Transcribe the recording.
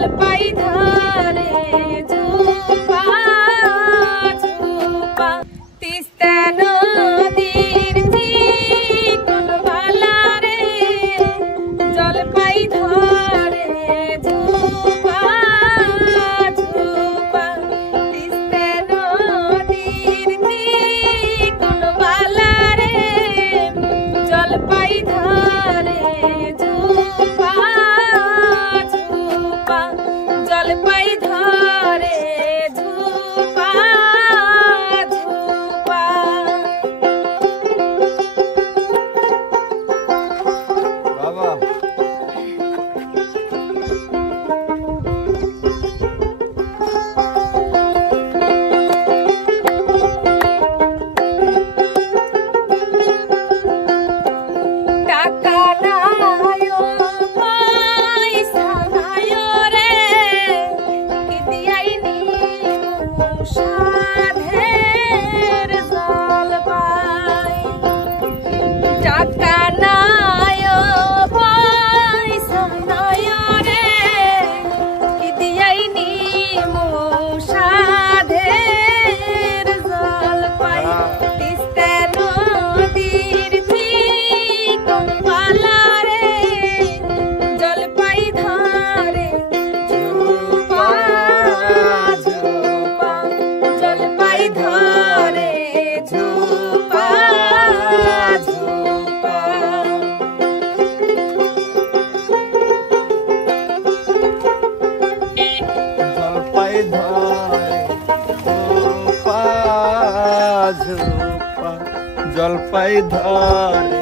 জলপাই ধরে ঝুপা ঝুপা তিস্তা নদীর চিকন বালারে জলপাই ধরে ঝুপা ঝুপা তিস্তা নদীর চিকন বালারে জলপাই ধরে ঝুপা ঝুপা জলপাই ধরে ঝুপা ঝুপা। বাবা টাকা নায়ো পয়সা নায়ো রে কি দিয়াইনি সাধের জলপাই টাকা নায়ো পয়সা নায়ো রে কি দিয়াইনি সাধের জলপাই তিস্তা নদীর চিকন বালারে জলপাই ধরে ঝুপা ঝুপা জলপাই ধরে ঝুপা ঝুপা। জলপাই ধরে ঝুপা ঝুপা জলপাই ধরে